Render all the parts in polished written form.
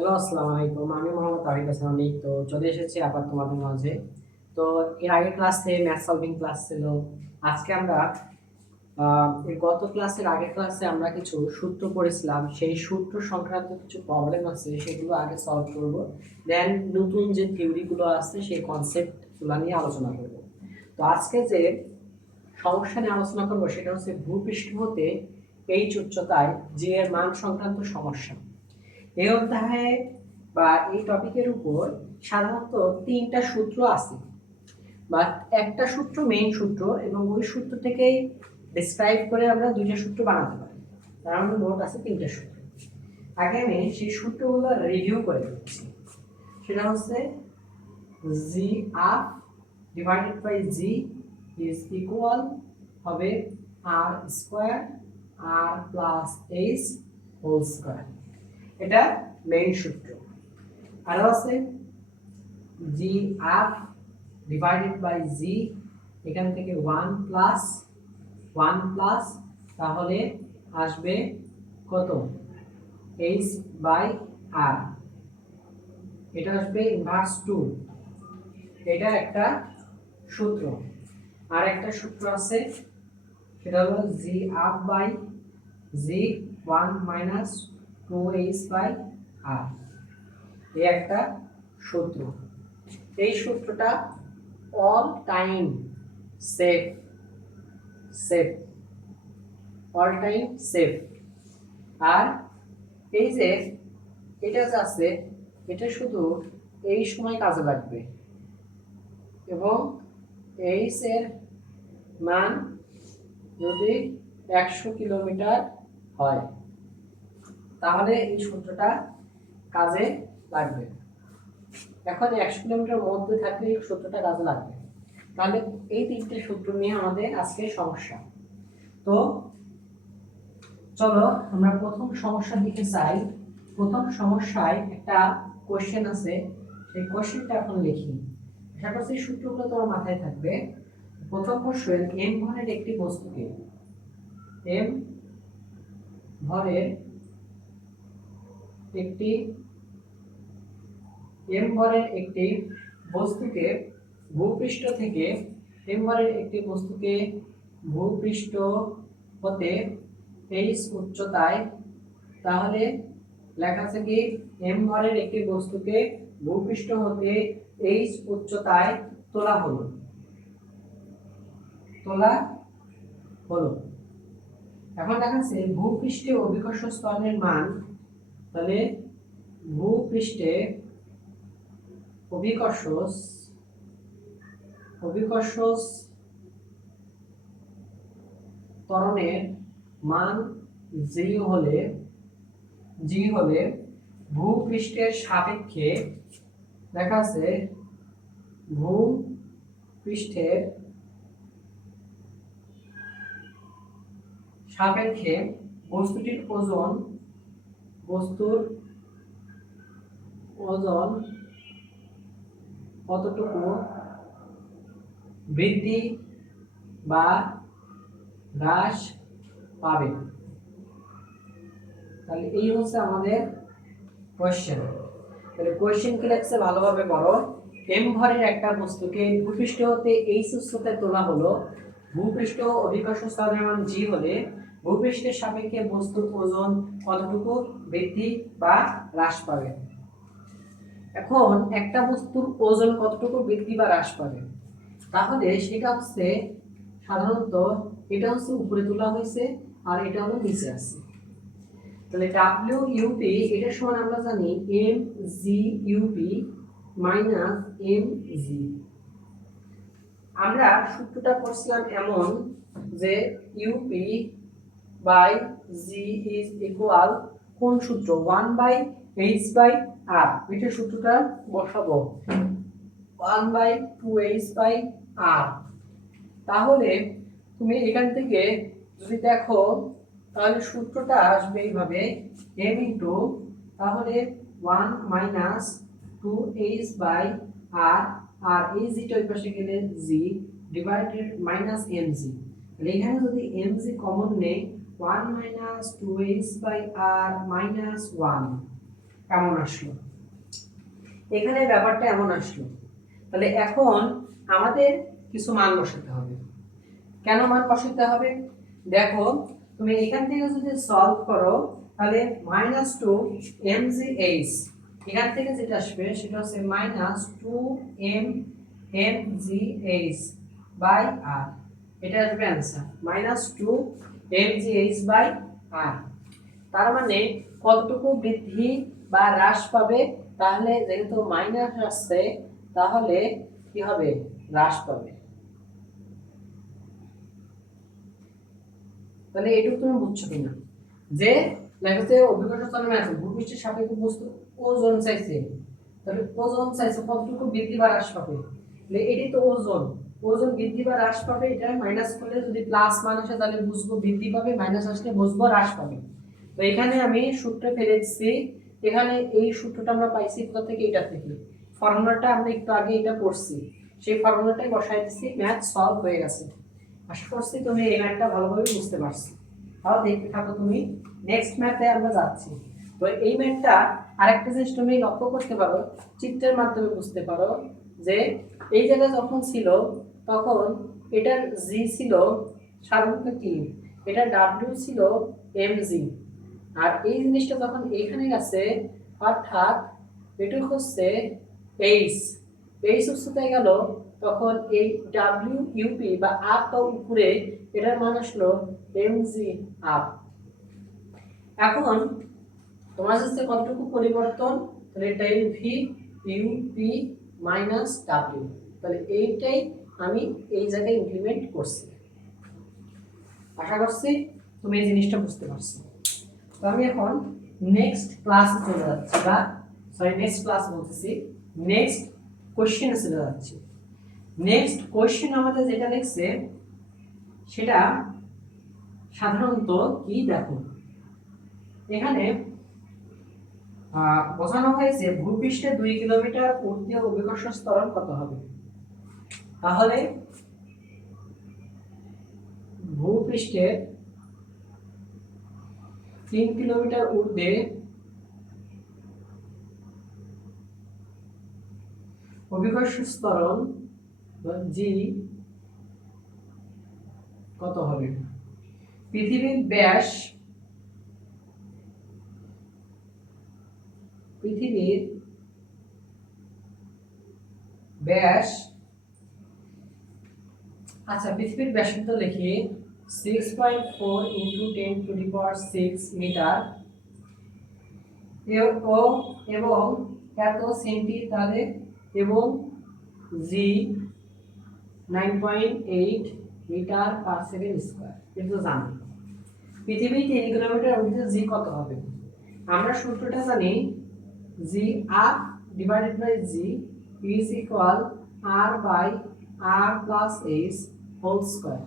Hello, আসসালামু আলাইকুম। আমি মোহাম্মদ তারিক হাসান অনিক। তো চলে এসেছি আবার তোমাদের মাঝে। তো এর আগের ক্লাসে ম্যাথ সলভিং ক্লাস ছিল। আজকে আমরা এর গত ক্লাসের আগের ক্লাসে আমরা কিছু সূত্র পড়েছিলাম। সেই সূত্র সংক্রান্ত কিছু প্রবলেম আছে, সেগুলো আগে সলভ করব। দেন নতুন যে থিওরিগুলো আছে সেই কনসেপ্টগুলো নিয়ে আলোচনা করব। তো আজকে যে সমস্যা নিয়ে আলোচনা করব সেটা হচ্ছে ভূপৃষ্ঠ হতে এইচ উচ্চতায় জি এর মান সংক্রান্ত সমস্যা। এই অধ্যায়ে বা এই টপিকের উপর সাধারণত তিনটা সূত্র আছে, বা একটা সূত্র মেইন সূত্র, এবং ওই সূত্র থেকেই ডিসক্রাইব করে আমরা দুইটা সূত্র বানাতে পারি। তার মানে মোট আছে তিনটা সূত্র। আগে আমি সেই সূত্রগুলো রিভিউ করে দিচ্ছি। সেটা হচ্ছে g up divided by G is equal হবে R square R plus H whole square. এটা মেইন সূত্র। আরো আছে g up divided by g, এখান থেকে 1 প্লাস তাহলে আসবে কত, এইচ বাই আর, এটা আসবে ইনভার্স 2। এটা একটা সূত্র। আর একটা সূত্র আছে, সেটা হলো g up by g 1 minus 2h by R, এই একটা সূত্র। এই সূত্রটা all time safe safe all time safe. আর এই যে এটা যে আছে, এটা শুধু এই সময় কাজে লাগবে, এবং এইচ এর মান যদি 100 কিলোমিটার হয় তাহলে এই সূত্রটা কাজে লাগবে। এখন 100 কিলোমিটার মধ্যে থাকলে এই সূত্রটা কাজে লাগবে। তাহলে এই তিনটে সূত্র নিয়ে আমাদের আজকে সমস্যা। তো চলো আমরা প্রথম সমস্যার দিকে যাই। প্রথম সমস্যায় একটা কোশ্চেন আছে, সেই কোশ্চেনটা এখন লিখি। আশা করছি সূত্রগুলো তোমার মাথায় থাকবে। প্রথম কোশ্চেন, এম ভরের একটি বস্তুকে এম ভরের একটি এম ভরের একটি বস্তুকে ভূপৃষ্ঠ থেকে এম ভরের একটি বস্তুকে ভূপৃষ্ঠ হতে এইচ উচ্চতায়, তাহলে লেখা আছে কি এম ভরের একটি বস্তুকে ভূপৃষ্ঠ হতে এইচ উচ্চতায় তোলা হলো এখন দেখাচ্ছে ভূপৃষ্ঠে অভিকর্ষ স্তরের মান। তাহলে ভূপৃষ্ঠে অভিকর্ষ ত্বরণের মান জি হলে ভূপৃষ্ঠের সাপেক্ষে দেখা আছে ভূপৃষ্ঠের সাপেক্ষে বস্তুর ওজন কতটুকু বৃদ্ধি বা হ্রাস পাবে। তাহলে এই হচ্ছে আমাদের কোশ্চেন। তাহলে কোশ্চেন কি লাগছে ভালোভাবে পড়ো। এম ভরের একটা বস্তুকে ভূপৃষ্ঠ হতে এইচ উচ্চতায় তোলা হলো। ভূপৃষ্ঠ অভিকর্ষ স্তরের মান জি হলে ভূপৃষ্ঠের সাপেক্ষে বস্তুর ওজন কতটুকু বৃদ্ধি বা হ্রাস পাবে। এখন একটা বস্তুর ওজন কতটুকু বৃদ্ধি বা হ্রাস পাবে, তাহলে সেটা হচ্ছে সাধারণত এটা হচ্ছে উপরে তোলা হয়েছে আর এটা হলো নিচে আছে। তাহলে ডাব্লিউ ইউপি এটার সমান আমরা জানি M G UP minus M G. আমরা সূত্রটা করছিলাম এমন যে UP by G is equal কোন সূত্র, 1 বাই এইচ বাই আর। এটা সূত্রটা বসাবো 1 বাই 2h বাই আর। তাহলে তুমি এখান থেকে যদি দেখো তাহলে সূত্রটা আসবে এইভাবে m ইনটু, তাহলে 1 মাইনাস 2h বাই আর, আর এই জিটা ওই পাশে গেলে g ডিভাইডেড মাইনাস mg। তাহলে এখানে যদি mg কমন নেই 1 minus 2h by R minus 1, এমন আসলো, এখানে ব্যাপারটা এমন আসলো। তাহলে এখন আমাদের কিছু মান বসাতে হবে। কেন মান বসাতে হবে? দেখো, তুমি এখান থেকে যদি সলভ করো তাহলে -2 mgh, এখান থেকে যেটা আসবে সেটা হচ্ছে -2 mgh বাই r, এটা আসবে অ্যান্সার -2 mgh/r। তার মানে কতটুকু বৃদ্ধি বা হ্রাস পাবে? তাহলে যেহেতু মাইনাস আসছে তাহলে কি হবে? হ্রাস পাবে। তাহলে এটুকু তুমি বুঝছো কিনা যে লেখাতে অভিজ্ঞতা চলনে আছে ভূপৃষ্ঠের সাপেক্ষে বস্তু ওজন চাইছে, তাহলে ওজন চাইছে কতটুকু বৃদ্ধি বা হ্রাস পাবে, তাহলে এটি তো ওজন, ওজন বৃদ্ধি বা হ্রাস পাবে, এটা মাইনাস করলে যদি প্লাস মান আসে তাহলে বুঝবো বৃদ্ধি পাবে, মাইনাস আসলে বুঝবো হ্রাস পাবে। তো এখানে আমি সূত্র ফেলেছি, এখানে এই সূত্রটা আমরা পাইছি কোথা থেকে? এটা থেকে। ফর্মুলাটা আমরা একটু আগে এটা করছি, সেই ফর্মুলাটাই বসাই দিছি, ম্যাথ সলভ হয়ে গেছে। আশা করছি তুমি এই ম্যাথটা ভালোভাবে বুঝতে পারছো। তাও দেখতে থাকো তুমি, নেক্সট ম্যাথে আমরা যাচ্ছি। তো এই ম্যাথটা আরেকটা জিনিস তুমি লক্ষ্য করতে পারো, চিত্রের মাধ্যমে বুঝতে পারো যে এই জায়গায় যখন ছিল তখন এটার জি ছিল সাধারণত কি, এটা ডাব্লিউ ছিল এমজি, আর এই জিনিসটা যখন এখানে গেছে অর্থাৎ এটা হচ্ছে এইচ, এইচ উচ্চতায় গেল তখন এই ডাব্লিউ ইউপি বা আপ বা উপরে এটার মান আসলো এমজি আপ। এখন তোমার হচ্ছে কতটুকু পরিবর্তন, তাহলে del V UP minus W, তাহলে এইটাই আমি এই জায়গায় ইমপ্লিমেন্ট করছি। আশা করছি তুমি এই জিনিসটা বুঝতে পারছো। তো আমি এখন নেক্সট ক্লাসে চলে যাচ্ছি, বা সরি নেক্সট ক্লাস বলতেছি, নেক্সট কোশ্চেনে চলে যাচ্ছি। নেক্সট কোশ্চেন আমাদের যেটা লিখছে সেটা সাধারণত কি দেখো, এখানে বোঝানো হয়েছে ভূপৃষ্ঠে 2 কিলোমিটার ঊর্ধ্বে অভিকর্ষ ত্বরণ কত হবে। তাহলে ভূপৃষ্ঠে 3 কিলোমিটার ঊর্ধ্বে অভিকর্ষ ত্বরণ জি কত হবে? পৃথিবীর ব্যাস, পৃথিবীর ব্যাস, আচ্ছা পৃথিবীর ব্যাসার্ধ লিখি 6.4 × 10⁶ মিটার এবং এত সেন্টিমিটারে এবং জি 9.8 মিটার পার সেকেন্ড স্কয়ার। কিন্তু জানি পৃথিবী 3 কিলোমিটার ঊর্ধ্বে জি কত হবে? আমরা সূত্রটা জানি, g up divided by G is equal R by R plus H whole square.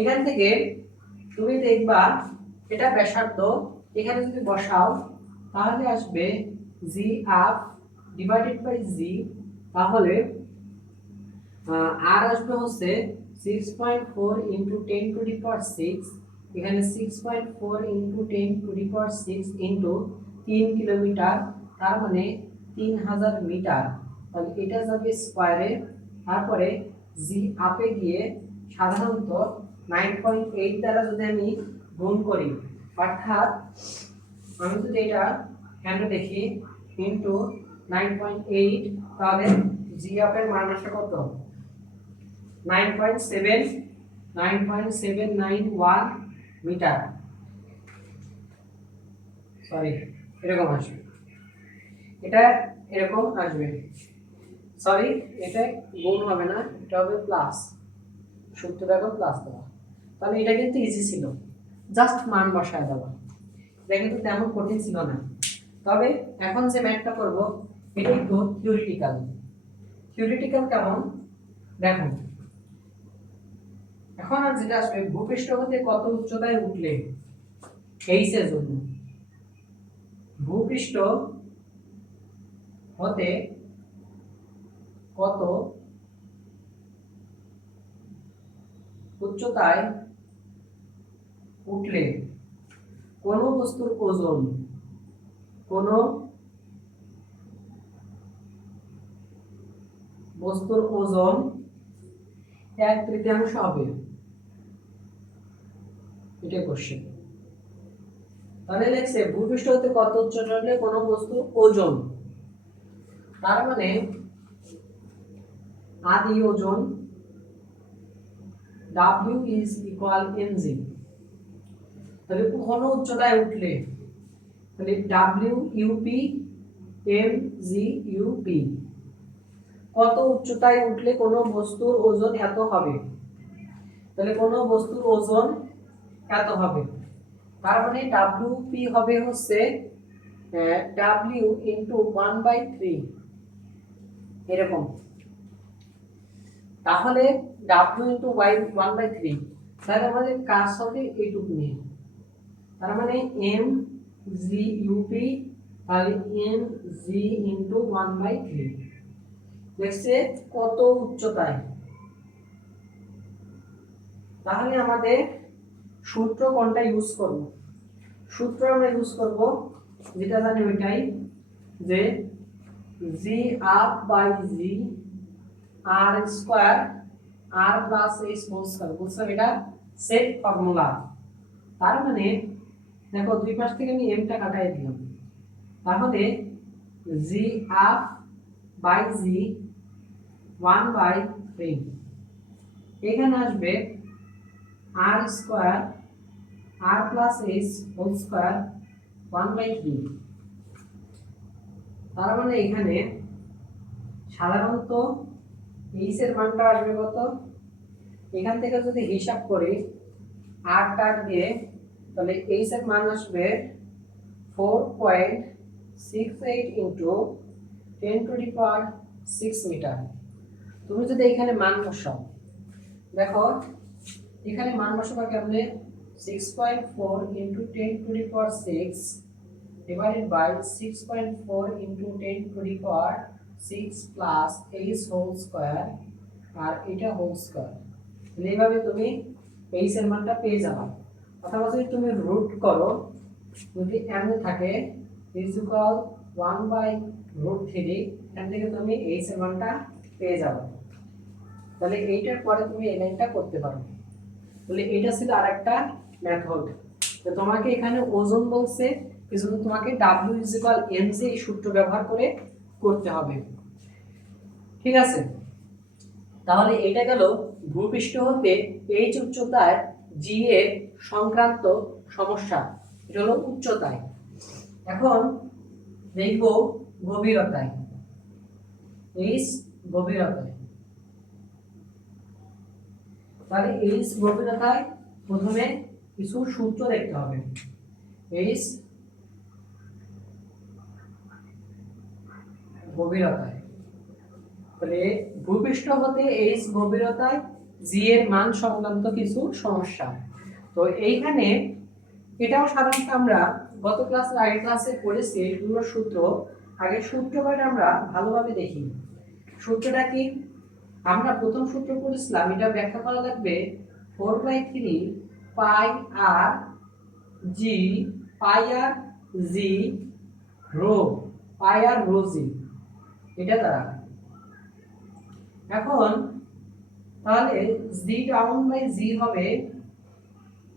এখান থেকে তুমি দেখবা এটা ব্যাসার্ধ, এখানে যদি বসাও তাহলে আসবে জি আপ ডিভাইডেড বাই জি, তাহলে আর আসবে হচ্ছে 6.4 × 10⁶, এখানে 6.4 × 10⁶ ইনটু 3 কিলোমিটার, তার মানে 3000 মিটার। তাহলে এটা যাবে স্কয়ারে, তারপরে জি আপে গিয়ে সাধারণত 9.8 দ্বারা যদি আমি গুণ করি, অর্থাৎ আমি যদি এটা কেন দেখি ইনটু 9.8, তাহলে জি আপের মান আসে কত? 9.791 মিটার, সরি এরকম আসবে, এটা এরকম আসবে, সরি এটা গুণ হবে না, এটা হবে প্লাস, সূত্রটা হবে প্লাস দেওয়া। তাহলে এটা কিন্তু ইজি ছিল, জাস্ট মান বসায় দেওয়া, এটা কিন্তু তেমন কঠিন ছিল না। তবে এখন যে ম্যাথটা করব এটা একটু থিওরিটিক্যাল। থিওরিটিক্যাল কেমন দেখো, এখন আর যেটা আসবে ভূপৃষ্ঠ হতে কত উচ্চতায় উঠলে, এইচ এর জন্য ভূপৃষ্ঠ হতে কত উচ্চতায় উঠলে কোন বস্তুর ওজন কোনো বস্তুর ওজন 1/3 হবে, এটা কোশ্চেন। তাহলে লেখছে ভূপৃষ্ঠ হতে কত উচ্চতা হলে কোনো বস্তুর ওজন, তার মানে আদি ওজন W is equal mg। তাহলে কোনো উচ্চতায় উঠলে তাহলে W UP mg UP, কত উচ্চতায় উঠলে কোনো বস্তুর ওজন এত হবে, তাহলে কোনো বস্তুর ওজন এত হবে, তার মানে WP হবে হচ্ছে W ইন্টু 1/3 এরকম। তাহলে W ইন্টু 1/3, তাহলে আমাদের কাজ হবে এইটুকু নিয়ে, তার মানে এম জি ইউপি, তাহলে এম জি ইন্টু 1/3 দেখছে কত উচ্চতায়। তাহলে আমাদের সূত্র কোনটা ইউজ করব, সূত্র আমরা ইউজ করব যেটা জানি ওইটাই, যে g up by g R square R plus H whole square, বুঝছো এটা সেট ফর্মুলা। তার মানে দেখো দুই পাশ থেকে আমি এমটা কাটাই দিলাম, তাহলে জি আপ বাই জি 1/3, এখানে আসবে আর square R plus H whole square 1/3। তার মানে এখানে সাধারণত এইচ এর মানটা আসবে কত, এখান থেকে যদি হিসাব করি আর কাট দিয়ে, তাহলে এইচ এর মান আসবে 4.68 ইনটু 10⁶ মিটার। তুমি যদি এখানে মান বসাও, দেখো এখানে মান বসাবো কেমনে, 6.4 into 10⁶ divided by 6.4 into 10⁶ plus H whole square আর এটা হোল স্কয়ার। এইভাবে তুমি এইচ এর মানটা পেয়ে যাবে। অথবা যদি তুমি রুট করো, যদি এমনি থাকে ইজ ইকুয়াল 1/√3, এখান থেকে তুমি এইচ এর মানটা পেয়ে যাবে। তাহলে এইটার পরে তুমি এই লাইনটা করতে পারো। তাহলে এটা ছিল আরেকটা মেথড। তো তোমাকে এখানে ওজন বলছে, এজন্য তোমাকে W ইজ ইকুয়াল mg এই সূত্র ব্যবহার করে করতে হবে, ঠিক আছে। তাহলে এটা গেল ভূপৃষ্ঠ হতে h উচ্চতায় g এর সংক্রান্ত সমস্যা, এটা হলো উচ্চতায়। এখন দেখব গভীরতায়, h গভীরতায়। তাহলে h গভীরতায় প্রথমে কিছু সূত্র দেখতে হবে। h গভীরতায়, তাহলে ভূপৃষ্ঠ হতে h গভীরতায় g এর মান সংক্রান্ত কিছু সমস্যা। তো এইখানে এটাও সাধারণত আমরা গত ক্লাসের আগের ক্লাসে পড়েছি এগুলোর সূত্র। আগে সূত্রটা আমরা ভালোভাবে দেখি। সূত্রটা কি, আমরা প্রথম সূত্র পড়েছিলাম, এটা ব্যাখ্যা করা লাগবে 4/3 পাই আর জি, পাই আর জি রো, পাই আর রো জি, এটা দ্বারা। এখন তাহলে জি ডাউন বাই জি হবে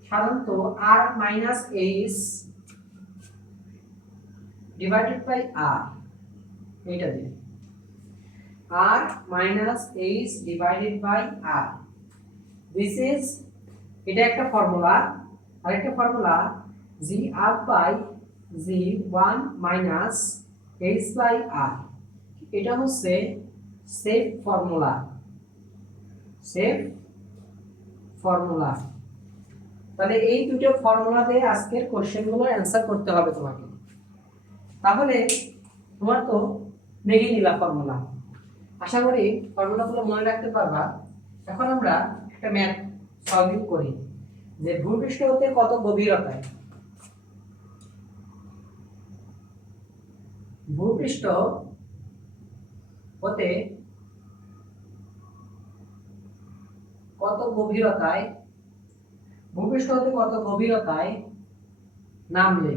সাধারণত R minus h divided by R, এইটা দিয়ে R minus h divided by R, this is, এটা একটা ফর্মুলা। আরেকটা formula g up by g 1 minus H by R, এটা হচ্ছে সেফ ফর্মুলা, সেফ ফর্মুলা। তাহলে এই দুটো ফর্মুলা দিয়ে আজকের কোশ্চেনগুলো অ্যানসার করতে হবে তোমাকে। তাহলে তোমার তো দেখে নিলাম ফর্মুলা, আশা করি ফর্মুলাগুলো মনে রাখতে পারবা। এখন আমরা একটা ম্যাথ সলভিং করি, যে ভূপৃষ্ঠ হতে কত গভীরতায়, ভূপৃষ্ঠ হতে কত গভীরতায়, ভূপৃষ্ঠ হতে কত গভীরতায় নামলে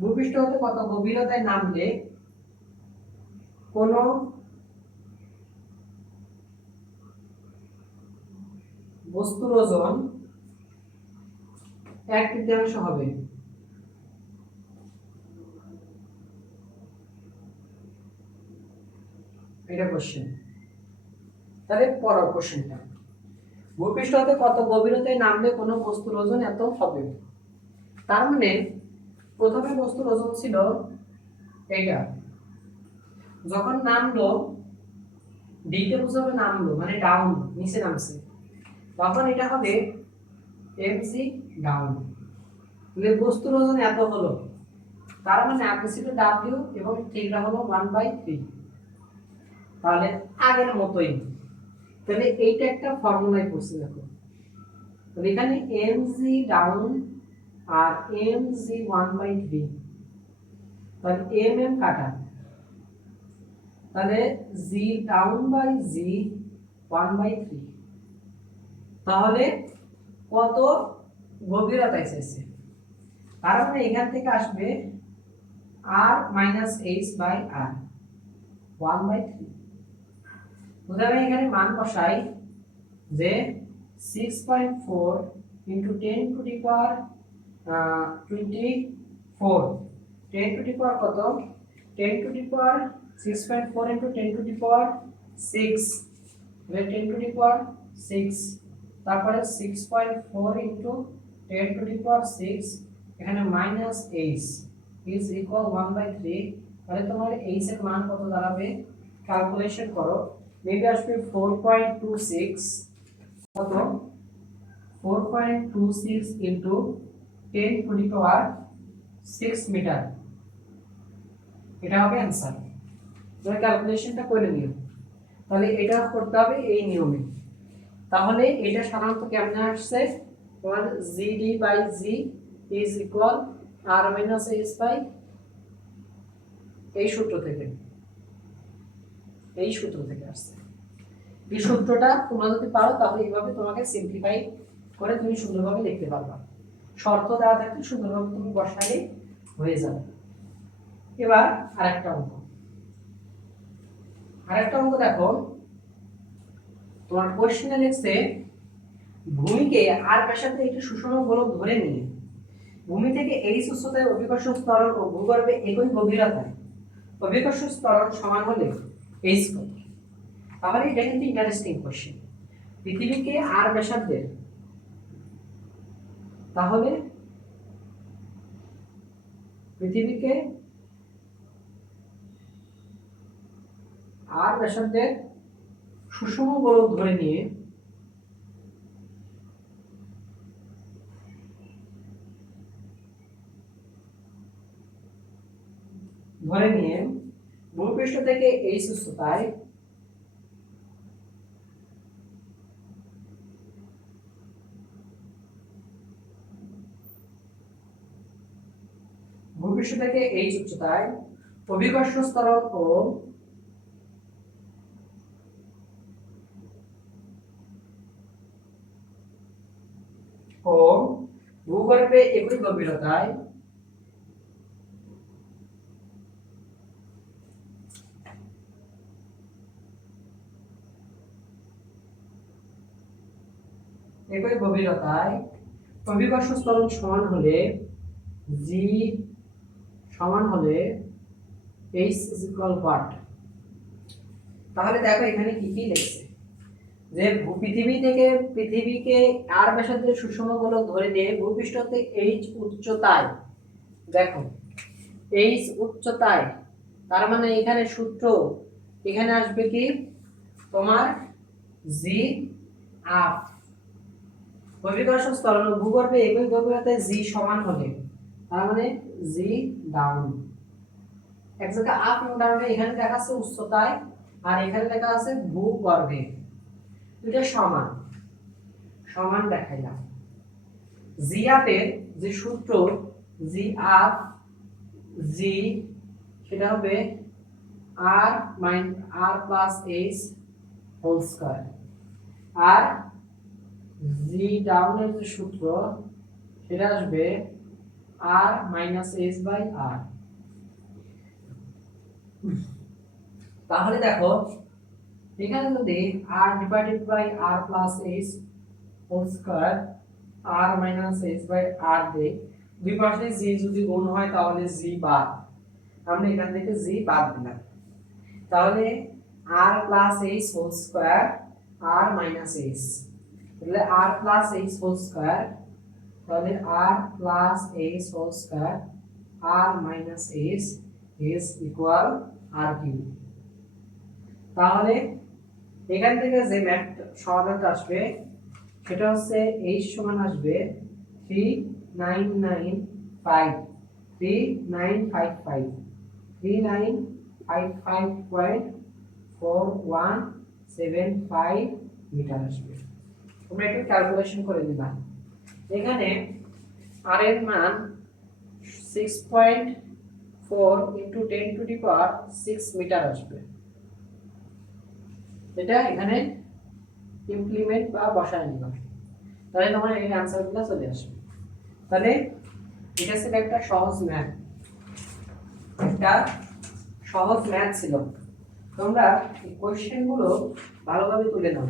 ভূপৃষ্ঠ হতে কত গভীরতায় নামলে কোনো বস্তুর ওজন 1/3 হবে। এটা কোশ্চেন। তাহলে পরের কোশ্চেনটা, ভূপৃষ্ঠ হতে কত গভীরতায় নামলে কোনো বস্তুর ওজন এত হবে। তার মানে প্রথমে বস্তুর ওজন ছিল এটা, যখন নামলো ডিতে বুঝাবে নামলো মানে ডাউন, নিচে নামছে, তখন এটা হবে এমসি ডাউন। তাহলে বস্তুর ওজন এত হলো, তার মানে আগে ছিল ডাব্লিউ এবং থিটা হলো 1/3। তাহলে আগের মতোই। তাহলে এইটা একটা ফর্মুলায় পড়ছি দেখো। তাহলে এখানে এমজি ডাউন আর এমজি 1/3, তাহলে এম কাটা, তাহলে জি ডাউন বাই জি 1/3। তাহলে কত গভীরতায় চাইছে, তার মানে এখান থেকে আসবে R minus H by R 1/3। উদাহরণে এখানে মান বসাই যে 6.4 into 10 to the power 24, 10 to the power কত, 10 to the power 6.4 into 10 to the power 6, 10 to the power 6, তারপরে 6.4 ইন্টু 10 টু দি পাওয়ার 6, এখানে মাইনাস এইচ ইজ ইকুয়াল 1/3। তাহলে তোমার এইচ এর মান কত দাঁড়াবে, ক্যালকুলেশন করো, মেবি আসবে 4.26, কত 4.26 into 10 to the power 6 metre, এটা হবে অ্যান্সার। তোমরা ক্যালকুলেশনটা করে নিও। তাহলে এটা করতে হবে এই নিয়মে। তাহলে এটা সাধারণত কেমনে আসছে, তোমার GD by G is equal R minus H by, এই সূত্র থেকে, এই সূত্র থেকে আসছে। এই সূত্রটা তোমরা যদি পারো তাহলে এইভাবে তোমাকে সিম্পলিফাই করে তুমি সুন্দরভাবে লিখতে পারবা। শর্ত দেওয়া থাকলে সুন্দরভাবে তুমি বসালে হয়ে যাবে। এবার আরেকটা অঙ্ক দেখো, তোমার কোশ্চেনে লিখছে ভূমিকে আর ব্যাসার্ধে একটি সুষম গোলক ধরে নিয়ে ভূমি থেকে এইচ উচ্চতায় অভিকর্ষ ত্বরণ ও ভূগর্ভে একই গভীরতায় অভিকর্ষ ত্বরণ সমান হলে এইচ কত। তাহলে এটা কিন্তু ইন্টারেস্টিং কোশ্চেন। পৃথিবীকে আর ব্যাসার্ধের, তাহলে পৃথিবীকে আর ব্যাসার্ধের সুষম গোলক ধরে নিয়ে ভূপৃষ্ঠ থেকে এইচ উচ্চতায় অভিকর্ষ ত্বরণ ও ভূগর্ভে একই গভীরতায় অভিকর্ষ ত্বরণ সমান হলে জি সমান হলে এইচ ইজ ইকুয়াল হোয়াট। তাহলে দেখো এখানে কি কি লিখছে, যে পৃথিবীকে আর ব্যাসার্ধের সুষম গোলক ধরে নিয়ে ভূপৃষ্ঠ থেকে এইচ উচ্চতায়, দেখো এইচ উচ্চতায়, তার মানে এখানে সূত্র এখানে আসবে কি তোমার জি আপ, অভিকর্ষ ত্বরণ ভূগর্ভে একই গভীরতায় জি সমান হলে, তার মানে জি ডাউন। এক জায়গায় আপ এবং ডাউন, এখানে লেখা আছে উচ্চতায় আর এখানে লেখা আছে ভূগর্ভে, দুটো সমান সমান দেখাইলাম। জি আপের যে সূত্র জি আপ জি, সেটা হবে R plus H whole square, আর জি ডাউনের যে সূত্র সেটা আসবে r minus s by r। তাহলে দেখো এখানে যদি r divided by r plus s whole square r minus s by r দেই, দুই পাশে g যদি গুণ হয় তাহলে g বাদ, আমরা এখান থেকে g বাদ দিলাম, তাহলে r plus s whole square r minus s, তাহলে r plus s whole square, তাহলে r plus s whole square r minus s is equal r cube. তাহলে এখান থেকে যে ম্যাথ সমাধানটা আসবে সেটা হচ্ছে h সমান আসবে 3995 মিটার আসবে। তোমরা একটু ক্যালকুলেশন করে নিবা। এখানে r এর মান 6.4 into 10 to the power 6 metre আসবে। এটা এখানে ইমপ্লিমেন্ট বা বসায় নিবা, তাহলে তোমার এই অ্যানসারগুলো চলে আসবে। তাহলে এটা ছিল একটা সহজ ম্যাথ, একটা সহজ ম্যাথ ছিল। তোমরা এই কোশ্চেনগুলো ভালোভাবে তুলে নাও।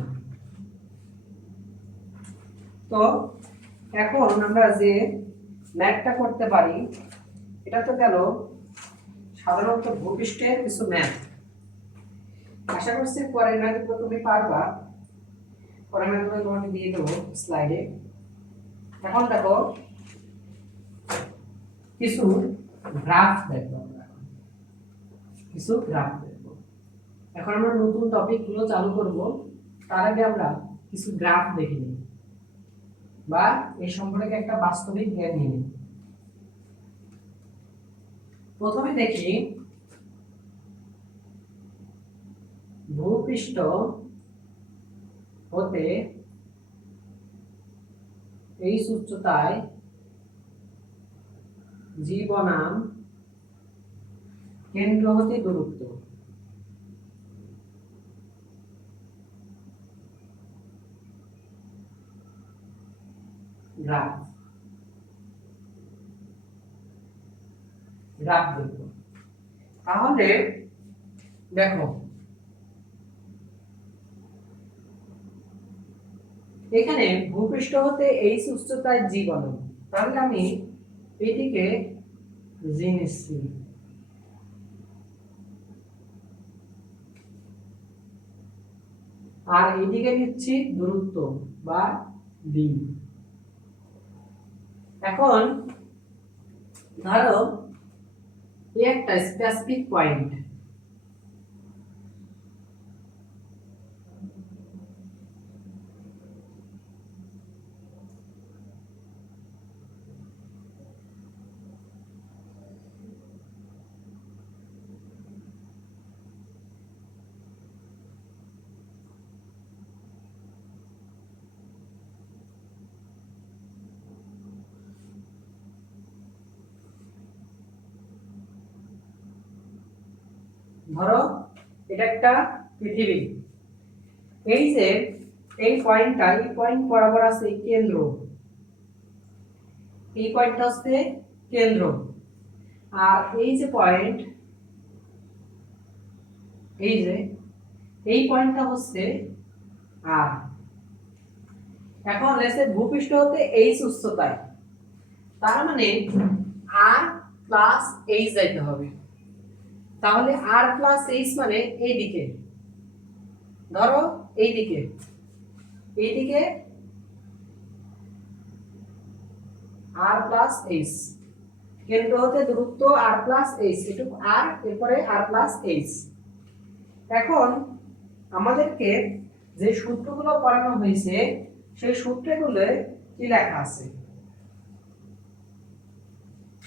তো এখন আমরা যে ম্যাথটা করতে পারি এটা তো গেল সাধারণত ভূপৃষ্ঠের কিছু ম্যাথ। আশা করছি পরের ম্যাথগুলো তুমি পারবা, পরের ম্যাথগুলো তোমাকে দিয়ে দেবো স্লাইডে। এখন দেখো কিছু গ্রাফ দেখবো আমরা, কিছু গ্রাফ দেখবো। এখন আমরা নতুন টপিকগুলো চালু করব, তার আগে আমরা কিছু গ্রাফ দেখে নিই বা এই সম্পর্কে একটা বাস্তবিক জ্ঞান নিয়ে নিই। প্রথমে দেখি ভূপৃষ্ঠ হতে এই উচ্চতায় জি বনাম কেন্দ্র হতে দূরত্ব। গ্রাফ গ্রাফ দেখব। তাহলে দেখো এখানে ভূপৃষ্ঠ হতে এই উচ্চতায় জি বনাম, তাহলে আমি এটিকে জি নিচ্ছি, আর এদিকে নিচ্ছি দূরত্ব বা ডি। এখন ধরো এই একটা স্পেসিফিক পয়েন্ট, ধরো এটা একটা পৃথিবী, এই যে এই পয়েন্টটা, এই পয়েন্ট বরাবর আছে কেন্দ্র, এই পয়েন্টটা হচ্ছে কেন্দ্র, আর এই যে পয়েন্ট, এই যে এই পয়েন্টটা হচ্ছে আর। এখন লেটস সে ভূপৃষ্ঠ হতে এইচ উচ্চতায়, তার মানে আর প্লাস এইচ যাইতে হবে। তাহলে আর প্লাস এইচ মানে এইদিকে, ধরো এইদিকে, এইদিকে আর প্লাস এইচ, কেন্দ্র হতে দূরত্ব আর প্লাস এইচ, এটুকু আর, এরপরে আর প্লাস এইচ। এখন আমাদেরকে যে সূত্রগুলো পড়ানো হয়েছে সেই সূত্রগুলো কি লেখা আছে,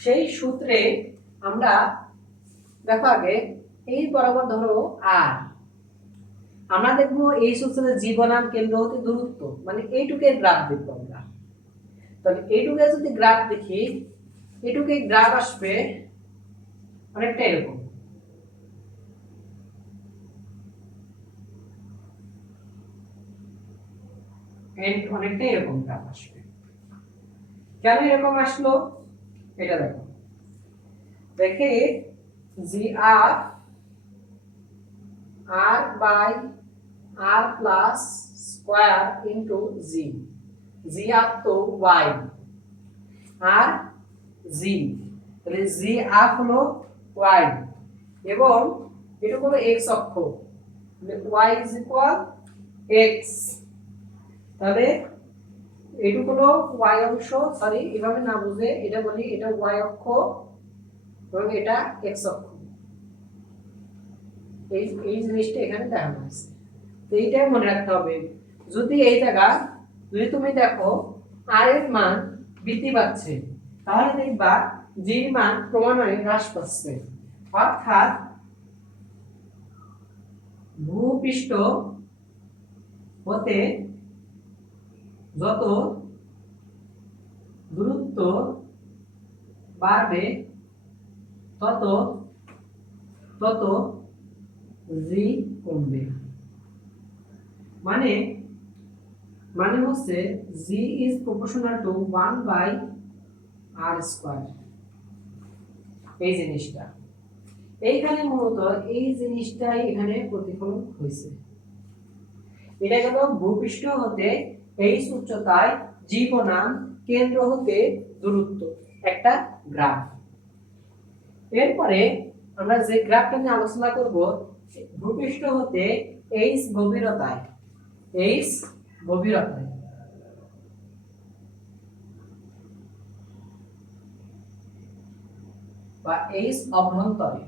সেই সূত্রে আমরা দেখো আগে এই বরাবর ধরো আর, আমরা দেখবো এই সূত্রে জি বনাম কেন্দ্র হতে দূরত্ব, মানে এইটুকের গ্রাফ দেখবো আমরা। তাহলে এইটুকে যদি গ্রাফ দেখি, এইটুকে গ্রাফ আসবে অনেকটা এরকম, অনেকটা এরকম গ্রাফ আসবে। কেন এরকম আসলো? এটা দেখো, দেখে G R R by R plus square into G, G R তো ওয়াই আর জি, তাহলে জি আর হলো ওয়াই এবং এটা হলো এক্স অক্ষ, ওয়াই ইজ ইকুয়াল এক্স, তাহলে এটুকু হলো ওয়াই অংশ, সরি এভাবে না বুঝে এটা বলি, এটা ওয়াই অক্ষ এবং এটা এক্স অক্ষ, এই এই জিনিসটা এখানে দেখানো আছে। তো এইটাই মনে রাখতে হবে, যদি এই জায়গা যদি তুমি দেখো আর এর মান বৃদ্ধি পাচ্ছে তাহলে দেখবা জি এর মান ক্রমান্বয়ে হ্রাস পাচ্ছে, অর্থাৎ ভূপৃষ্ঠ হতে যত দূরত্ব বাড়বে তত তত জি কমবে, মানে মানে হচ্ছে G is proportional to 1 by R square, এই জিনিসটা এইখানে মূলত এই জিনিসটাই এখানে প্রতিফলন হয়েছে। এটা গেল ভূপৃষ্ঠ হতে এইচ উচ্চতায় জি বনাম কেন্দ্র হতে দূরত্ব একটা গ্রাফ। এরপরে আমরা যে গ্রাফটা নিয়ে আলোচনা করব, ভূপৃষ্ঠ হতে এইচ গভীরতায়, এইচ গভীরতায় বা এইচ অভ্যন্তরে,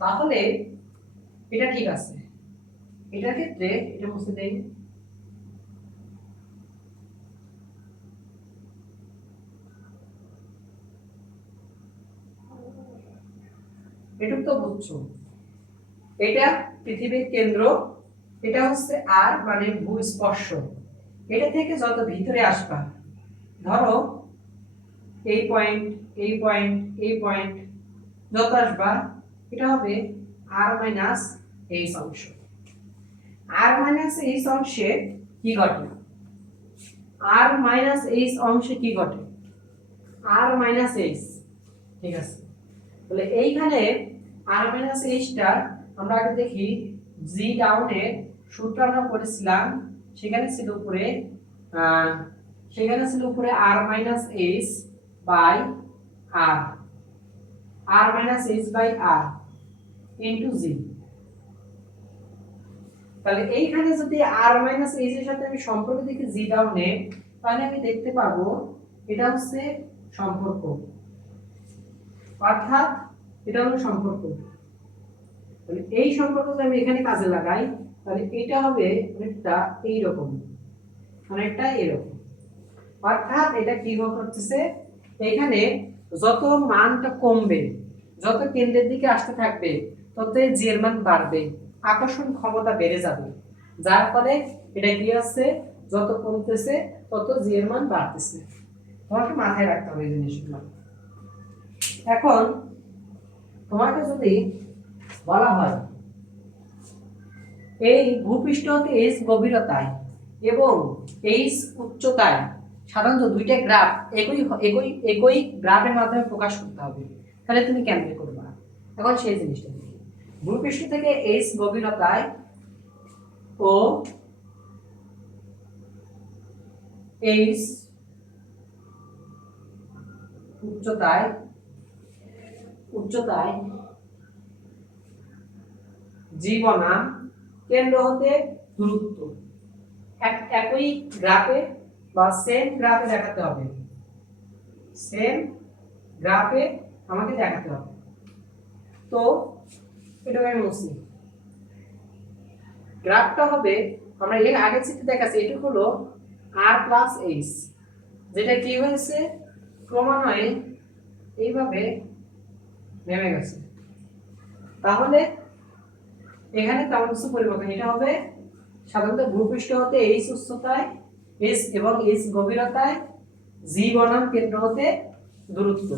তাহলে এটা ঠিক আছে, এটার ক্ষেত্রে এটা মুছে দেই, এটুক তো বুঝছো, এটা পৃথিবীর কেন্দ্র, এটা হচ্ছে আর মানে ভূস্পর্শ, এটা থেকে যত ভিতরে আসবা, ধরো এই পয়েন্ট এই পয়েন্ট এই পয়েন্ট যত আসবা, এটা হবে আর মাইনাস এইচ অংশ। আর মাইনাস এইচ অংশে কি ঘটে, আর মাইনাস এইচ অংশে কি ঘটে, আর মাইনাস এইচ, ঠিক আছে। তাহলে এইখানে আর মাইনাস এইচটা আমরা আগে দেখি, জি ডাউনের সূত্র আমরা পড়েছিলাম, সেখানে ছিল উপরে R minus H by R, R minus H by R into G. তাহলে এইখানে যদি আর মাইনাস এইচ এর সাথে আমি সম্পর্ক দেখি জি ডাউনে, তাহলে আমি দেখতে পাবো এটা হচ্ছে সম্পর্ক, অর্থাৎ এটা হলো সম্পর্ক। তাহলে এই সম্পর্ক যদি আমি এখানে কাজে লাগাই তাহলে এটা হবে অনেকটা এইরকম, অনেকটা এরকম, অর্থাৎ এটা কি করতেছে, এখানে যত মানটা কমবে, যত কেন্দ্রের দিকে আসতে থাকবে তত জি এর মান বাড়বে, আকর্ষণ ক্ষমতা বেড়ে যাবে, যার ফলে এটা কি আছে, যত কমতেছে তত জি এর মান বাড়তেছে। তোমাকে মাথায় রাখতে হবে এই জিনিসগুলো। এখন তোমাকে যদি বলা হয় এই ভূপৃষ্ঠ হতে এইচ গভীরতায় এবং এইচ উচ্চতায় সাধারণত দুইটা গ্রাফ একই একই একই গ্রাফের মাধ্যমে প্রকাশ করতে হবে, তাহলে তুমি কেমনে করবা? এখন সেই জিনিসটা দেখি, ভূপৃষ্ঠ থেকে এইচ গভীরতায় ও এইচ উচ্চতায় উচ্চতায় জি বনাম কেন্দ্র হতে দূরত্ব একই গ্রাফে বা সেম গ্রাফে দেখাতে হবে, সেম গ্রাফে আমাকে দেখাতে হবে। তো এটা আমি মুছি, গ্রাফটা হবে আমরা এর আগে চিত্রে দেখাচ্ছি, এটা হলো আর প্লাস এইচ, যেটা কি হয়েছে ক্রমান্বয়ে এইভাবে নেমে গেছে, তাহলে এখানে তেমন কিছু পরিবর্তন, এটা হবে সাধারণত ভূপৃষ্ঠ হতে এইচ উচ্চতায় এইচ এবং এইচ গভীরতায় জি বনাম কেন্দ্র হতে দূরত্ব,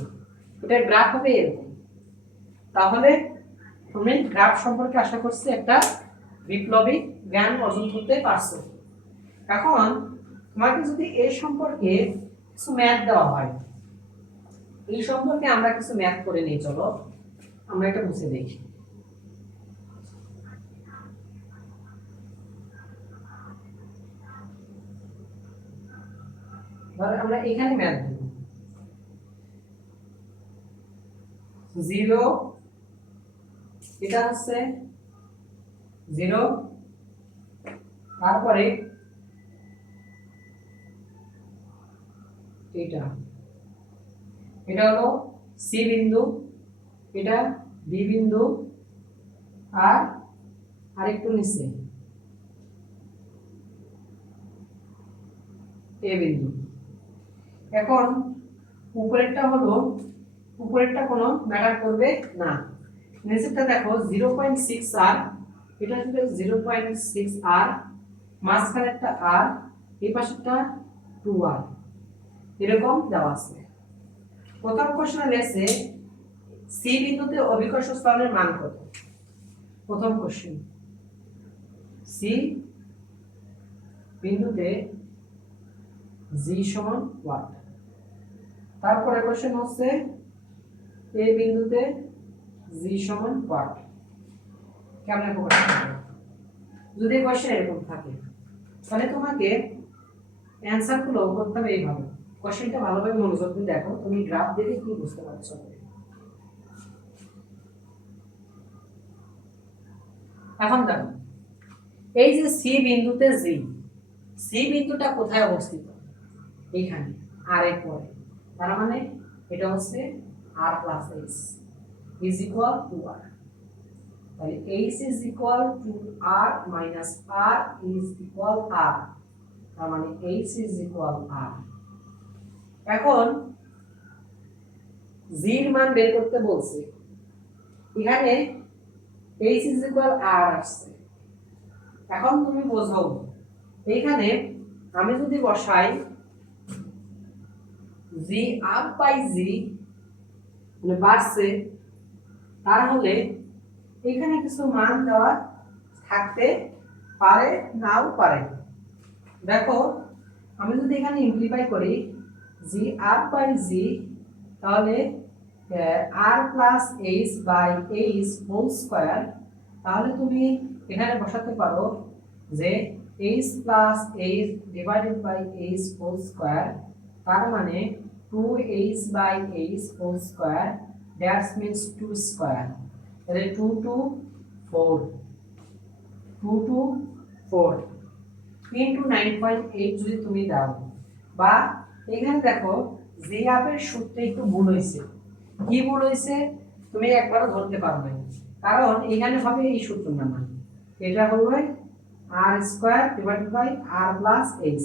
এটার গ্রাফ হবে এরকম। তাহলে তুমি গ্রাফ সম্পর্কে আশা করছি একটা বিপ্লবী জ্ঞান অর্জন করতে পারছো। এখন তোমাকে যদি এই সম্পর্কে কিছু ম্যাথ দেওয়া হয়, এই সম্পর্কে আমরা কিছু ম্যাথ করে নিই, চলো আমরা এটা মুছে দেখি। ধর আমরা এখানে ম্যাথ দেব 0, এটা হচ্ছে 0, তারপরে এটা এটা হলো সি বিন্দু, এটা বি বিন্দু, আর আরেকটু নিচে এ বিন্দু। এখন উপরেরটা হলো, উপরেরটা কোনো ম্যাটার করবে না, নিচেরটা দেখো 0.6 আর, এটা হচ্ছে 0.6 আর, মাঝখানেরটা আর, এই পাশেরটা 2 আর, এরকম দেওয়া আছে। প্রথম কোশ্চেনে লেছে সি বিন্দুতে অভিকর্ষ স্থলের মান কত। প্রথম কোশ্চেন, সি বিন্দুতে জি সমান ওয়াট। তারপরে কোশ্চেন হচ্ছে এ বিন্দুতে জি সমান ওয়াট। কেমন প্রকাশ করবে? যদি কোশ্চেন এরকম থাকে তাহলে তোমাকে অ্যানসার গুলো করতে হবে এইভাবে। কোশ্চেনটা ভালোভাবে মনোযোগ দিয়ে দেখো, তুমি গ্রাফ দেখে কি বুঝতে পারছো। এখন দেখো এই যে সি বিন্দুতে জি, সি বিন্দুটা কোথায় অবস্থিত? এইখানে আর এর পরে, তার মানে এটা হচ্ছে r plus h is equal to r। তাহলে h is equal to r minus r is equal r, তার মানে h ইজ ইকুয়াল r। এখন g এর মান বের করতে বলছে, এখানে h ইজ ইকুয়াল r আসছে। এখন তুমি বোঝাও, এইখানে আমি যদি বসাই জি আপ বাই জি মানে বাড়ছে, তাহলে এখানে কিছু মান দেওয়া থাকতে পারে, নাও পারে। দেখো আমি যদি এখানে ইমপ্লিফাই করি জি আপ বাই জি, তাহলে R plus H by H whole square, তাহলে তুমি এখানে বসাতে পারো যে H plus H divided by H whole square, তার মানে 2h by h whole square, that means 2 square, তাহলে 2 to 4, 2 to 4 into 9.8 যদি তুমি দাও, বা এখানে দেখো জি আপের সূত্রে একটু ভুল হয়েছে। কি ভুল হয়েছে তুমি একবারও ধরতে পারবে, কারণ এখানে হবে এই সূত্রটা না, এটা হবে r square divided by r plus h,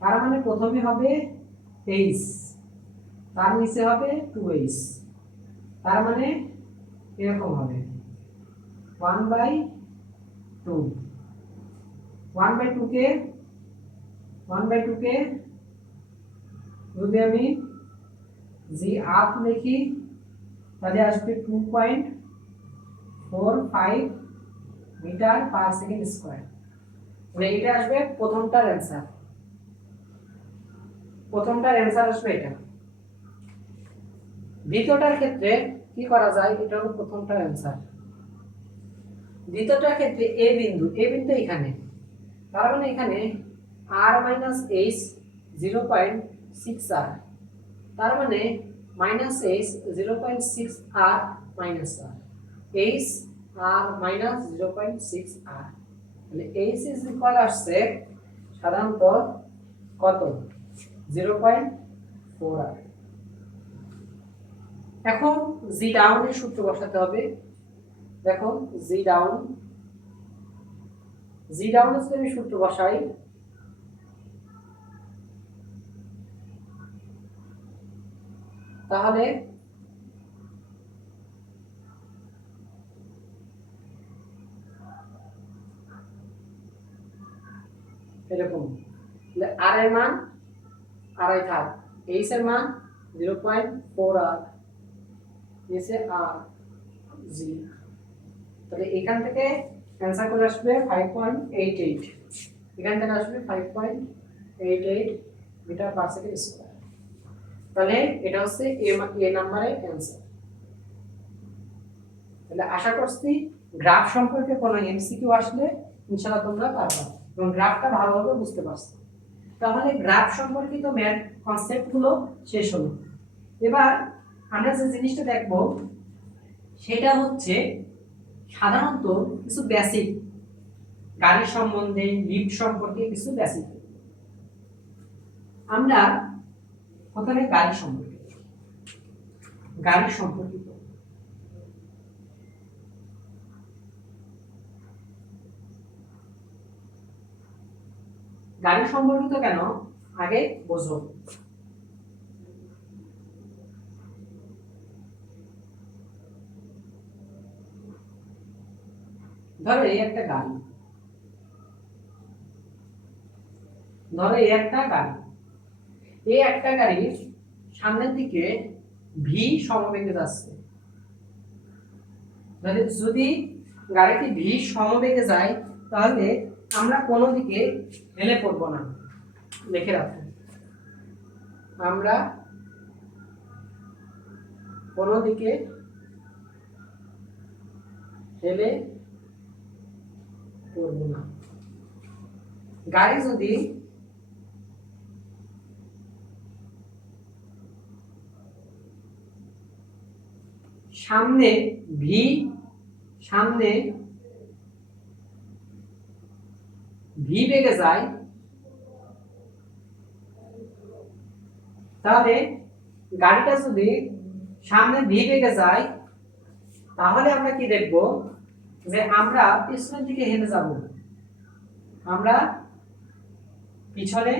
তার মানে প্রথমে হবে h, তার নিচে হবে 2h, তার মানে এরকম হবে 1/2, 1/2 কে 1/2 কে যদি আমি জি আপ লিখি তাহলে আসবে 2.45 মিটার পার সেকেন্ড স্কয়ার। মানে এটা আসবে প্রথমটার অ্যানসার, প্রথমটার অ্যানসার আসবে এটা। দ্বিতীয়টার ক্ষেত্রে কি করা যায়, এটা হলো প্রথমটার অ্যানসার। দ্বিতীয়টার ক্ষেত্রে এ বিন্দু, এ বিন্দু এখানে, তার মানে এখানে r মাইনাস h 0.6 r, তার মানে minus h 0.6 r minus r, h r minus 0.6 r, তাহলে h ইজ ইকুয়াল আসছে সাধারণত কত 0.4 r। এখন জি ডাউনের সূত্র বসাতে হবে। দেখো জি ডাউন, জি ডাউনের যদি আমি সূত্র বসাই তাহলে এরকম, আর এর মান আড়াই থাক, এইচ এর মান 0.4 আর, নিচে আর জি, তাহলে এখান থেকে অ্যান্সার করে আসবে 5.88, এখান থেকে আসবে 5.88 মিটার পার সেকেন্ড স্কয়ার। তাহলে এটা হচ্ছে এ নাম্বারের অ্যান্সার। তাহলে আশা করছি গ্রাফ সম্পর্কে কোনো এমসিকিউ আসলে ইনশাআল্লাহ তোমরা পারবে এবং গ্রাফটা ভালোভাবে বুঝতে পারছো। তাহলে গ্রাফ সম্পর্কিত ম্যাথ কনসেপ্টগুলো শেষ হলো। এবার আমরা যে জিনিসটা দেখব সেটা হচ্ছে সাধারণত কিছু বেসিক গাড়ি সম্বন্ধে, লিফট সম্পর্কে কিছু বেসিক। আমরা প্রথমে গাড়ি সম্পর্কিত গাড়ি সম্পর্কিত গাড়ি সম্পর্কিত কেন আগে বোঝো। ধরো এই একটা গাড়ি, এই একটা গাড়ির সামনের দিকে ভি সমবেগে যাচ্ছে। যদি গাড়িটি ভি সমবেগে যায় তাহলে আমরা কোনো দিকে হেলে পড়ব না। লিখে রাখো, আমরা কোনো দিকে হেলে পড়ব না। গাড়ি যদি সামনে ভি বেগে যায় তাহলে গাড়িটা যদি সামনে ভি বেগে যায় তাহলে আমরা কি দেখব যে আমরা পিছনের দিকে হেলে যাব, আমরা পিছনে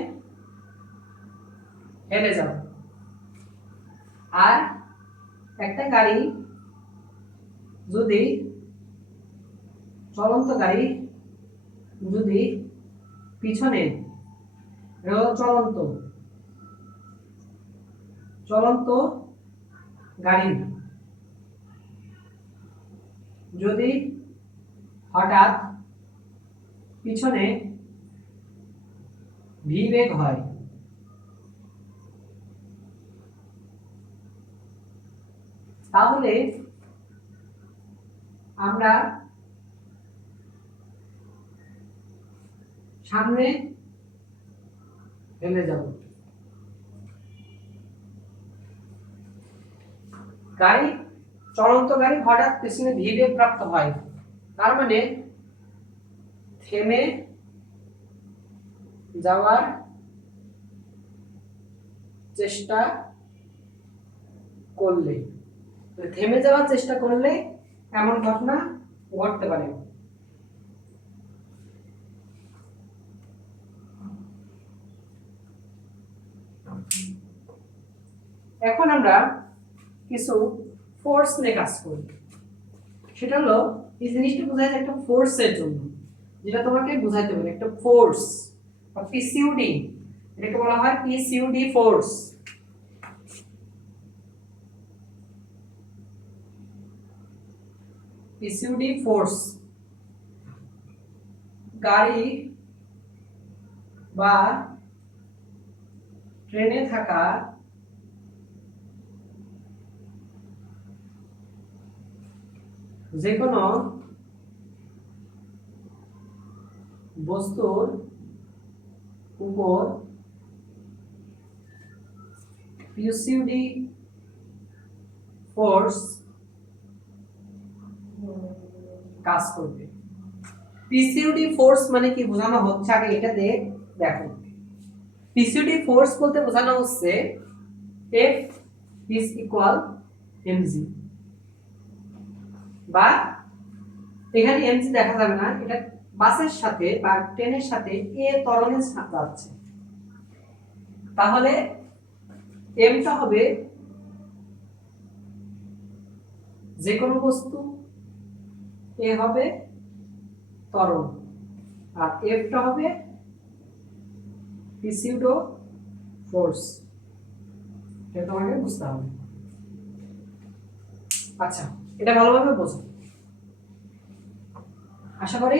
হেলে যাব। আর একটা গাড়ি যদি চলন্ত গাড়ি যদি পিছনে চলন্ত গাড়ি যদি হঠাৎ পিছনে ভি বেগ হয় তাহলে আমরা সামনে হেলে যাব। চলন্ত গাড়ি হঠাৎ পিছনে ভি বেগ প্রাপ্ত হয়, তার মানে থেমে যাওয়ার চেষ্টা করলে এমন ঘটনা ঘটতে পারে। এখন আমরা কিছু ফোর্স নিয়ে কাজ করি। সেটা হলো এই জিনিসটা বোঝায় একটা ফোর্সের জন্য, যেটা তোমাকে বোঝাইতে হবে একটা ফোর্স বা পিসিউডি, এটাকে বলা হয় পিসিউডি ফোর্স। পিসিউডি ফোর্স গাড়ি বা ট্রেনে থাকা যে কোনো বস্তুর উপর পিসিউডি ফোর্স কাজ করবে। পিসিউডি ফোর্স মানে কি বোঝানো হচ্ছে আগে এটা দেখো। পিসিউডি ফোর্স বলতে বোঝানো হচ্ছে F is equal mg, বা এখানে mg দেখা যাবে না, এটা বাসের সাথে বা ট্রেনের সাথে এ ত্বরণের সাথে যাচ্ছে, তাহলে m টা হবে যে কোনো বস্তু, এ হবে ত্বরণ, আর f টা হবে পিসিউডো ফোর্স। এটা তোমাকে বুঝতে হবে। আচ্ছা, এটা ভালোভাবে বোঝো। আশা করি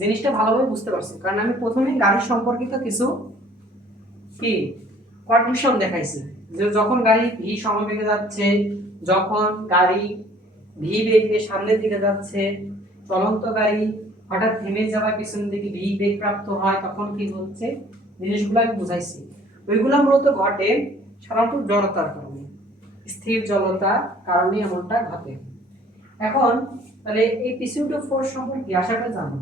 জিনিসটা ভালোভাবে বুঝতে পারছো, কারণ আমি প্রথমে গাড়ি সম্পর্কিত কিছু কি কন্ডিশন দেখাইছি। যে যখন গাড়ি ভি সমবেগে যাচ্ছে, যখন গাড়ি ভি বেগে সামনের দিকে যাচ্ছে, চলন্ত গাড়ি হঠাৎ থেমে যাওয়ায় পিছন দিকে ভি বেগ প্রাপ্ত হয়, তখন কি হচ্ছে, জিনিসগুলো আমি বুঝাইছি। ওইগুলো মূলত ঘটে সাধারণত জড়তার কারণে, স্থির জড়তার কারণে এমনটা ঘটে। এখন তাহলে এই পিসিউ2 ফোর্স সম্পর্কে আশাটা জানো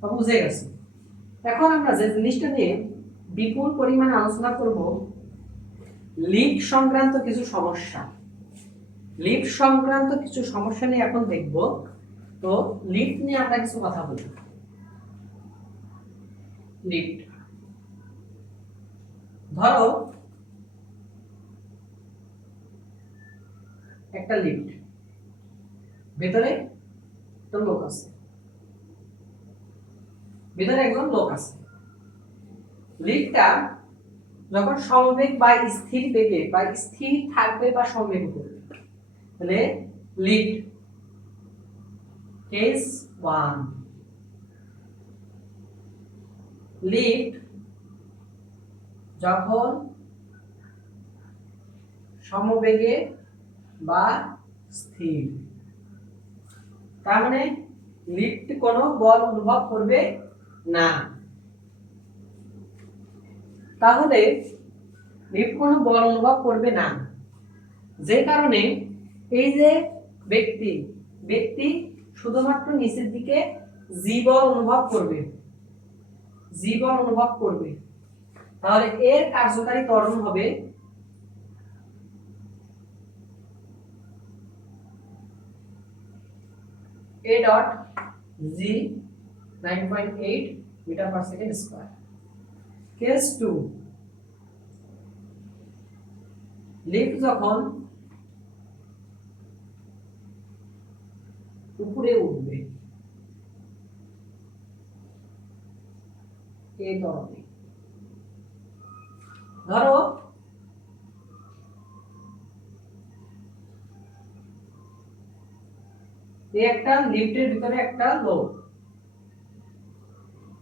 বা বুঝে গেছে। এখন আমরা যে জিনিসটা নিয়ে বিপুল পরিমাণে আলোচনা করব, লিফট সংক্রান্ত কিছু সমস্যা। লিফট সংক্রান্ত কিছু সমস্যা নিয়ে এখন দেখব। তো লিফট নিয়ে আমরা কিছু কথা বলি। লিফট, ধরো একটা লিফট, ভেতরে একটা লোক আছে, ভেতরে একজন লোক আছে। লিফটটা যখন সমবেগ বা স্থির বেগে বা স্থির থাকবে বা সমবেগ করবে, তাহলে লিফট কেস 1, লিফট যখন সমবেগে বা স্থির, তার মানে লিফট কোনো বল অনুভব করবে না। তাহলে লিফট কোনো বল অনুভব করবে না, যে কারণে এই যে ব্যক্তি শুধুমাত্র নিচের দিকে জি বল অনুভব করবে, জি বল অনুভব করবে। তাহলে এর কার্যকারী ত্বরণ হবে a dot g 9.8 metre per second square. Case 2, lift যখন উপরে উঠবে এই ত্বরণে, ধরো এই একটা লিফটের ভিতরে একটা লোক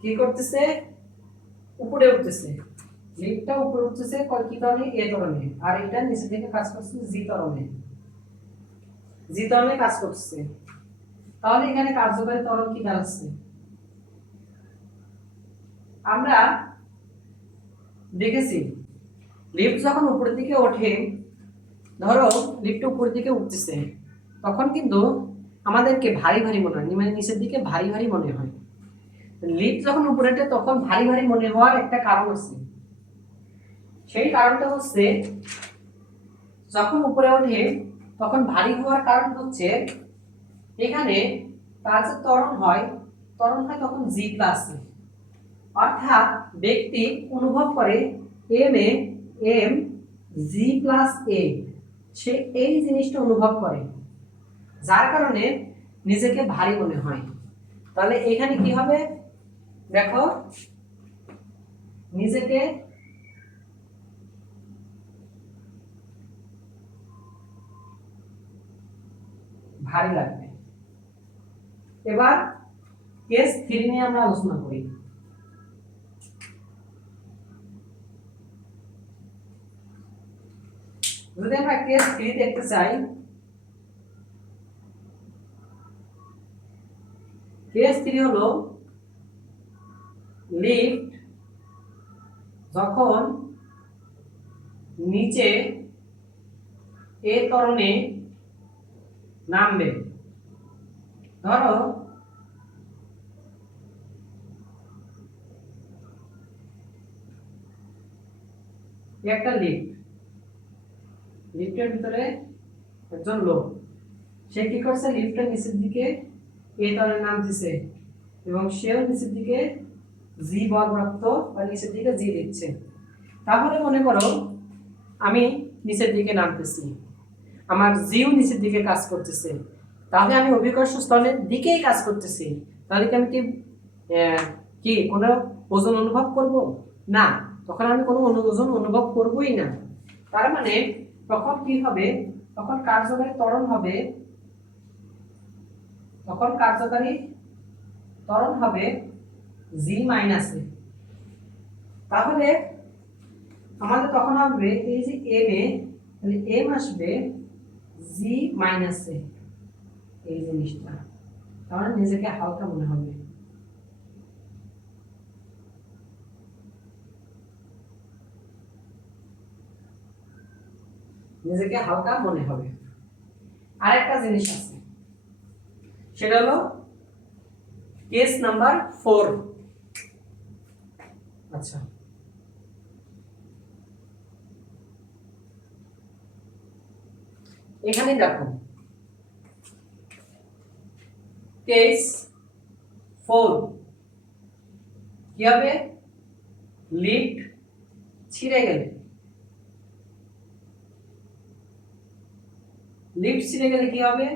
কি করতেছে, উপরে উঠতেছে। লিফটটা উপরে উঠতেছে কি ত্বরণে, এ ত্বরণে, আর এটা নিচে থেকে কাজ করছে জি ত্বরণে, জি ত্বরণে কাজ করছে। তাহলে এখানে কার্যকারী ত্বরণ কি দাঁড়াচ্ছে, আমরা দেখেছি লিফট যখন উপরের দিকে ওঠে, ধরো লিফট উপরের দিকে উঠতেছে, তখন কিন্তু আমাদেরকে ভারী ভারী মনে হয়, মানে নিচের দিকে ভারী ভারী মনে হয়। লিফট যখন উপরে ওঠে তখন ভারী ভারী মনে হওয়ার একটা কারণ আছে। সেই কারণটা হচ্ছে যখন উপরে ওঠে তখন ভারী হওয়ার কারণ হচ্ছে এখানে তার যে ত্বরণ হয় তখন জি প্লাস, অর্থাৎ ব্যক্তি অনুভব করে এম জি প্লাস এ, সে এই জিনিসটা অনুভব করে, যার কারণে নিজেকে ভারী মনে হয়। তাহলে এখানে কি হবে, দেখো নিজেকে ভারী লাগবে। এবার কেস 3 নিয়ে আমরা আলোচনা করি। যদি আমরা কেস 3 দেখতে চাই, কেস 3 হলো লিফট যখন নিচে এ ত্বরণে নামবে, ধরো একটা লিফট, লিফটের ভিতরে একজন লোক, সে কি করছে, লিফটের নিচের দিকে এ ত্বরণে নামতেছে এবং সেও নিচের দিকে জি বল প্রাপ্ত বা নিচের দিকে জি দিচ্ছে। তাহলে মনে করো আমি নিচের দিকে নামতেছি, আমার জিও নিচের দিকে কাজ করতেছে, তাহলে আমি অভিকর্ষ স্থলের দিকেই কাজ করতেছি, তাহলে কি আমি কি কোনো ওজন অনুভব করব না, তখন আমি কোনো ওজন অনুভব করবই না। তার মানে তখন কি হবে, তখন কার্যকারী ত্বরণ হবে, জি মাইনাস এ। তাহলে আমাদের তখন হবে এই যে এম এ, তাহলে এম আসবে জি মাইনাস এ, এই জিনিসটা তাহলে নিজেকে হালকা মনে হবে। নিজেকে হালকা মনে হবে। আরেকটা জিনিস আছে, সেটা হলো কেস নাম্বার 4। আচ্ছা, এখানে দেখো কেস 4 কি হবে, লিফট ছিঁড়ে গেলে, লিফট ছিঁড়ে গেলে কি হবে,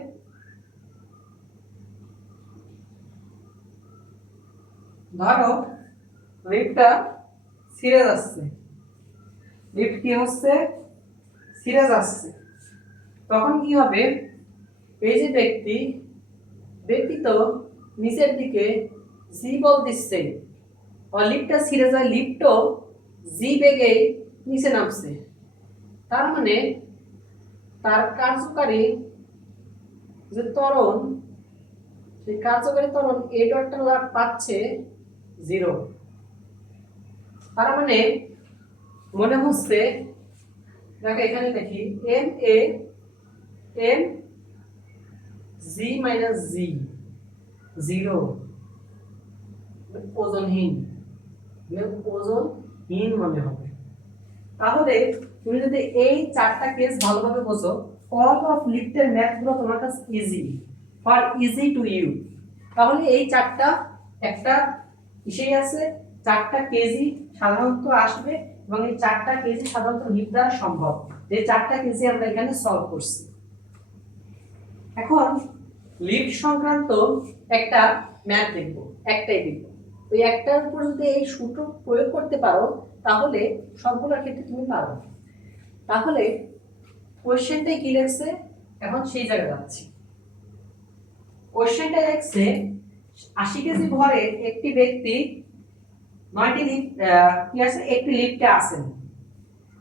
ধরো লিফটটা ছিঁড়ে যাচ্ছে, লিফট কি হচ্ছে, ছিঁড়ে যাচ্ছে, তখন কি হবে, এই যে ব্যক্তি তো নিচের দিকে জি বল দিচ্ছে, আর লিফটটা ছিঁড়ে যায়, লিফটও জি বেগে নিচে নামছে, তার মানে তার কার্যকারী যে ত্বরণ, সেই কার্যকারী ত্বরণ এ ডটটা পাচ্ছে 0। তার মানে মনে হচ্ছে, দেখো এখানে দেখি M A M G minus G 0, ওজনহীন, ওজনহীন মনে হবে। তাহলে তুমি যদি এই চারটা কেস ভালোভাবে বোঝো, অল অফ লিফটের ম্যাথ গুলো তোমার কাছে easy, for easy to you, তাহলে এই চারটা একটা ইসেই আছে, চারটা কেজি সাধারণত আসবে, এবং এই চারটা কেজি সাধারণত লিফট দ্বারা সম্ভব, যে চারটা কেজি আমরা এখানে সলভ করছি। এখন লিফট সংক্রান্ত একটা ম্যাথ দেখব, একটাই দেখব, ওই একটার উপর যদি এই সূত্র প্রয়োগ করতে পারো তাহলে সবগুলোর ক্ষেত্রে তুমি পারো। তাহলে কোশ্চেনটাই কি লিখছে, এখন সেই জায়গায় যাচ্ছি। কোশ্চেনটা লিখছে 80 কেজি ভরে একটি ব্যক্তি 9টি লিফট কি আছে, একটি লিফটে আছেন,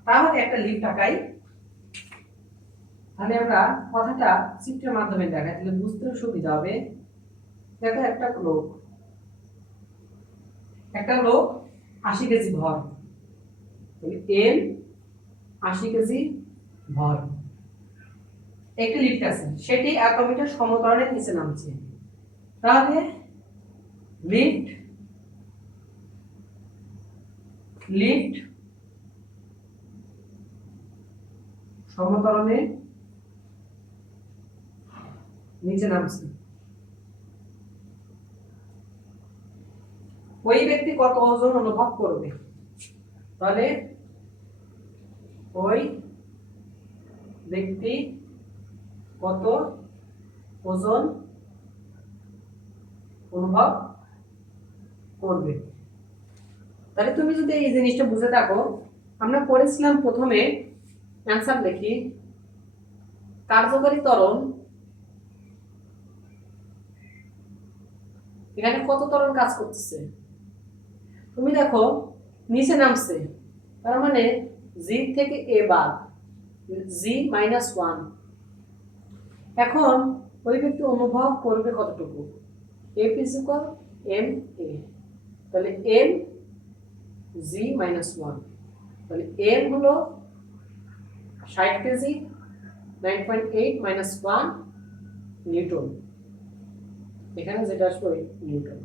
তাহলে একটা লিফট আঁকাই। তাহলে আমরা কথাটা চিত্রের মাধ্যমে দেখাই, তাহলে বুঝতে সুবিধা হবে। দেখো একটা লোক 80 কেজি ভর, এম 80 কেজি ভর, একটি লিফট আছে, সেটি 1 মিটার সমতলের নিচে নামছে, তাহলে লিফট সমতলে নিচে নামছে, ওই ব্যক্তি কত ওজন অনুভব করবে, তাহলে ওই ব্যক্তি কত ওজন অনুভব করবে। তাহলে তুমি যদি এই জিনিসটা বুঝে থাকো, আমরা পড়েছিলাম প্রথমে, অ্যানসার লিখি, কার্যকারী ত্বরণ, এখানে কত ত্বরণ কাজ করতেছে, তুমি দেখো নিচে নামছে, তার মানে জি থেকে এ বাদ, জি মাইনাস 1। এখন ওই ব্যক্তি অনুভব করবে কতটুকু, F is equal M A, তাহলে এম জি মাইনাস 1, তাহলে এম হলো 60 কেজি, 9.8 মাইনাস 1 নিউটন, এখানে যেটা আসবে ওই নিউটন।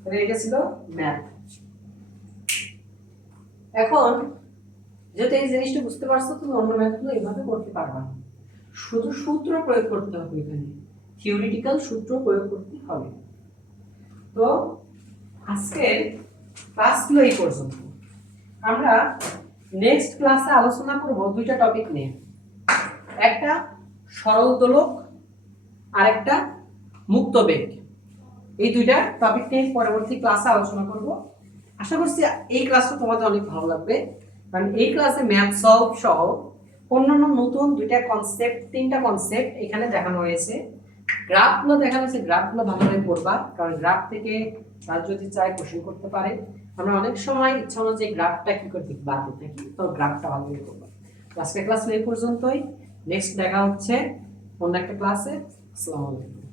তাহলে এটা ছিল ম্যাথ। এখন যেহেতু এই জিনিসটা বুঝতে পারছো, তুমি অন্য ম্যাথগুলো এইভাবে করতে পারবা, শুধু সূত্র প্রয়োগ করতে হবে, এখানে থিওরিটিক্যাল সূত্র প্রয়োগ করতে হবে। তো আজকের ক্লাসগুলো এই পর্যন্ত। আমরা নেক্সট ক্লাসে আলোচনা করব দুইটা টপিক নিয়ে, একটা সরল দোলক আর একটা মুক্ত বেগ। এই দুইটা টপিক নিয়ে পরবর্তী ক্লাসে আলোচনা করব। আশা করছি এই ক্লাসটা তোমাদের অনেক ভালো লাগবে, কারণ এই ক্লাসে ম্যাথ সলভ সহ অন্যান্য নতুন তিনটা কনসেপ্ট এখানে দেখানো হয়েছে। গ্রাফগুলো দেখানো হয়েছে, গ্রাফগুলো ভালোভাবে পড়বা, কারণ গ্রাফ থেকে যদি চাই কোশ্চেন করতে পারে। আমরা অনেক সময় ইচ্ছা অনুযায়ী গ্রাফটা কি করতে বাদ দিতে থাকি, তো গ্রাফটা ভালো করে করবো। আজকের ক্লাস এই পর্যন্তই, নেক্সট দেখা হচ্ছে অন্য একটা ক্লাসে। আসসালামু আলাইকুম।